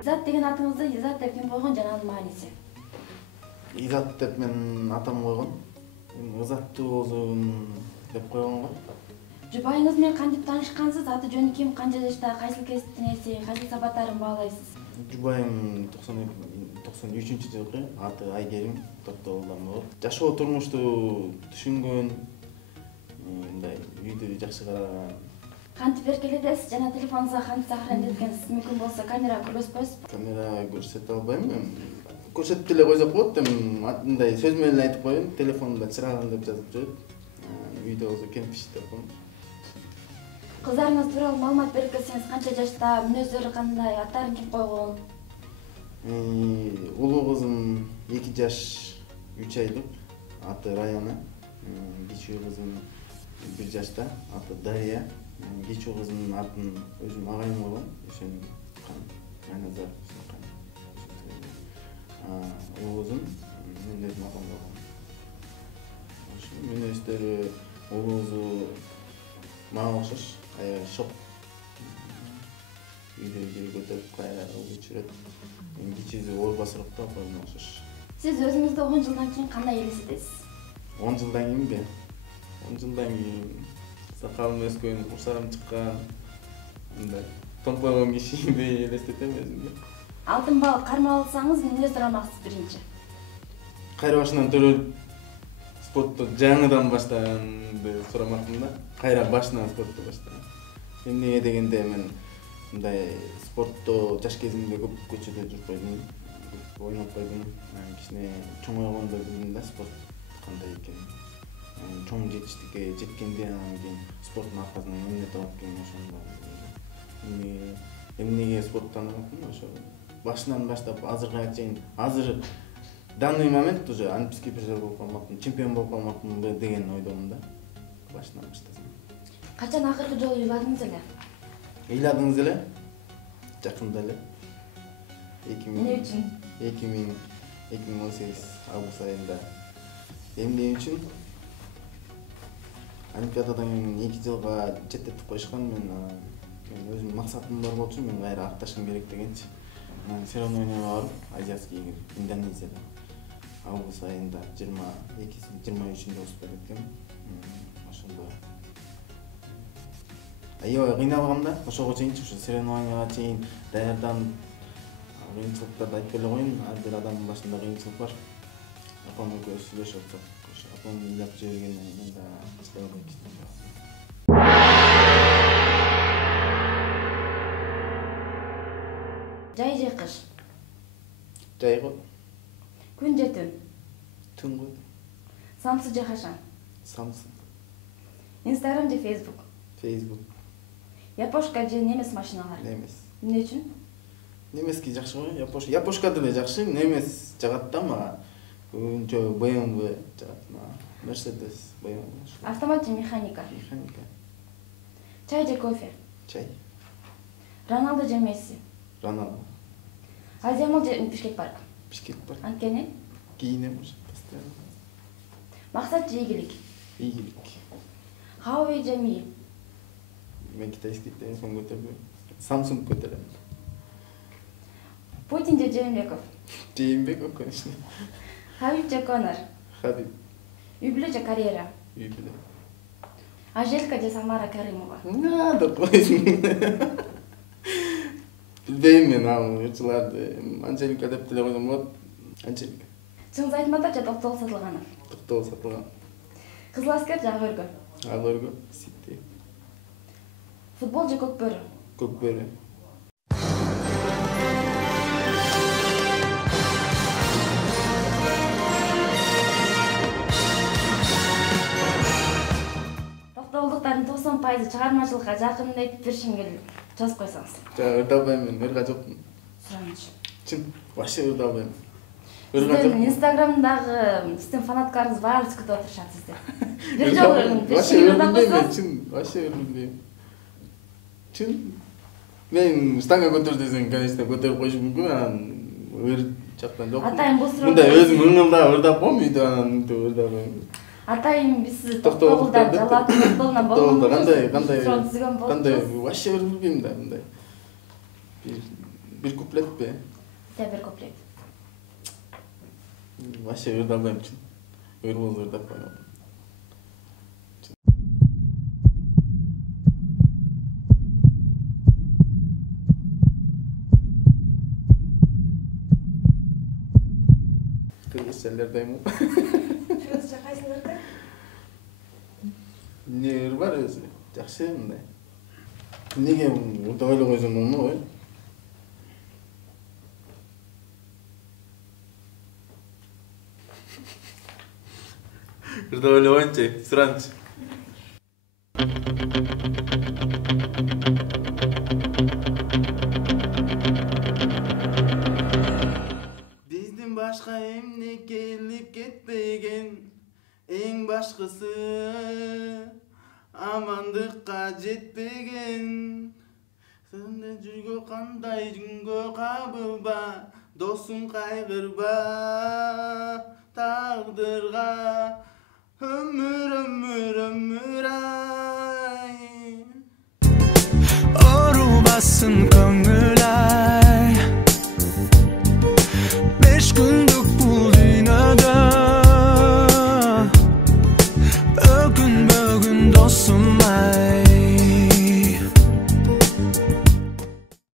Изат деген атыңызды Изат деп ким койгон жана анын мааниси? Изат деп мен атам койгон. Изаттуу болсун деп койгон го. Жубайыңыз менен кантип таанышкансыз? Аты жөнү ким, канча жашта, кайсыл кесиптин ээси, кайсыл сапаттарын баалайсыз? Жубайым 93-жылкы, аты Айгерим Токтогулдан болот. Жашоо турмушту түшүнгөн, мындай үйдү жакшы караган. Кантип эркелетесиз жана телефонуңузга кантип сохранить эткенсиз? Мүмкүн болсо камерага көрсөтүп коесузбу? Камера көрсөтө албайм мен. Көрсөтүп деле койсок болот, мындай сөз менен айтып коеюн, телефонумда чырагым деп жазып жүрөт. Үйдө болсо кемпиш деп коем. Кыздарыңыз тууралуу маалымат берип кетсеңиз, канча жашта, мүнөздөрү кандай, аттарын ким койгон? Улуу кызым 2 жаш 3 айлык, аты Раяна. Кичүү кызым 1 жашта, аты Дария. Кичүү кызымдын атын өзүм агайым койгом, Ишенкан Айназаров. Улуу кызым мен өзүм атам койгом. Ошо мүнөздөрү улуу кызы мага окшош, аябай шок. Үйдө көтөрүп кайра жүрөт. Кичүүсү орбасыраак да, апайга окшош. Сиз өзүңүздү 10 жылдан кийин кандай элестетесиз? 10 жылдан кийинби? 10 жылдан кийин сакалым өскөн, курсагым чыккан, мындай томпойгон кишиди элестетем өзүмдү. Алтын балык кармап алсаңыз, эмне сурамаксыз биринчи? Кайра башынан төрөлүп спортто жаңыдан баштаганды сурамакмын да. Кайра башынан спортто баштаган. Эмнеге дегенде мен мындай спортто жаш кезимде көп көчөдө жүрбөйдүм, ойнотпойдум. Кичине чоңойгондо билдим да спорт кандай экенин. Чоң жетиштикке жеткенде анан кийин спорттун аркасынан эмне табат экенин ошондо. Эмнеге спорт тандаганмын ошо башынан баштап азыркыга чейин. Азыр данный момент уже олимпийский призер болуп калмакмын, чемпион болуп калмакмын деген ойдомун да. Башынан баштасам. Качан акыркы жолу ыйладыңыз эле? Ыйладыңыз эле? Жакында эле. Эмне үчүн? 2018 август айында. Эмне үчүн? Олимпиададан кийин 2 жылга четтетип коюшкан, мен өзүмдүн максатым бар болчу, мен кайра акташым керек дегенчи. Соревнованияга барып, азиатский игр Индонезияда август айында 22-23-нде успех эткем. Ошондо аябай кыйналгам да, ошого чейинчи, ошо соревнованияга чейин даярданып, кыйынчылыктарды айтпай эле коеюн, ар бир адамдын башында кыйынчылык бар. Апам экөөбүз сүйлөшүп атсак, ошо апам ыйлап жибергенден кийин да чыдай албай кеттим. Жай же кыш? Жай го. Күн же түн? Түн го. Samsung же Хашан? Samsung. Instagram же Facebook? Facebook. Япошка же немес машиналар? Немес. Эмне үчүн? Немески жакшы го. Япошка деле жакшы, немес жагат да мага. Көбүнчө BMW жагат мага. Mercedes, BMW. Автомат же механика? Механика. Чай же кофе? Чай. Роналдо же Месси? Роналдо. Азиямал же Бишкек парк? Бишкек парк. Анткени? Кийинем уже постоянно. Максат же ийгилик? Ийгилик. Huawei же Mi? Мен китайский телефон көтөрбөйм. Samsung көтөрөм. Путин же Жээнбеков? Жээнбеков, конечно. Хабиб же Конор? Хабиб. Үй бүлө же карьера? Үй бүлө. Ажелка же Самара Каримова? Надо койсун. Билбейм мен ал ырчыларды. Анжелика деп деле койсом болот. Анжелика. Чыңгыз Айтматов же Токтогул Сатылганов? Токтогул Сатылганов. Кызыл аскер же Ак өргө? Ак өргө. Сити. Футбол же Көкбөрү? Көкбөрү. Токтогулдуктардын 90% чыгармачылыкка жакын айтып беришим келип, жазып койсоңуз. Ырдабайм мен, ырга жокмун. Сураныч. Чын, вообще ырдабайм. Сиздин Инстаграмдагы сиздин фанаткаларыңыз баары күтүп отурушат сизди. Бир жолу бешиңи ырдап койсоңуз. Чын, вообще ырдабайм. Чын. Мен штанга көтөр десең, конечно, көтөрүп коюшум мүмкүн, анан ыр жактан жок. Атайын бул суроо. Мындай өзүм ыңылдап ырдап коем үйдө, анан ырдабайм. Атайын биз Токтогулда жалаатын Токтогулдан болобуз. Кандай, вообще билбейм да мындай. Bir kuplet be. Да, bir куплет. Вообще ырдабайм чын. Ырбыз ырдап коем. Kırgızçalar dayım. Kırgızca kayсыларды? Ne ыр бар өзү? Жакшы мындай. Неге ырдап эле койсоң болмок ой? Ырдап эле коюнчу, суранчы. Биздин башка эмне келип кетпеген, эң башкысы амандыкка жетпеген. Сенде жүргө кандай күнгө кабылба, досуң кайгырба, тагдырга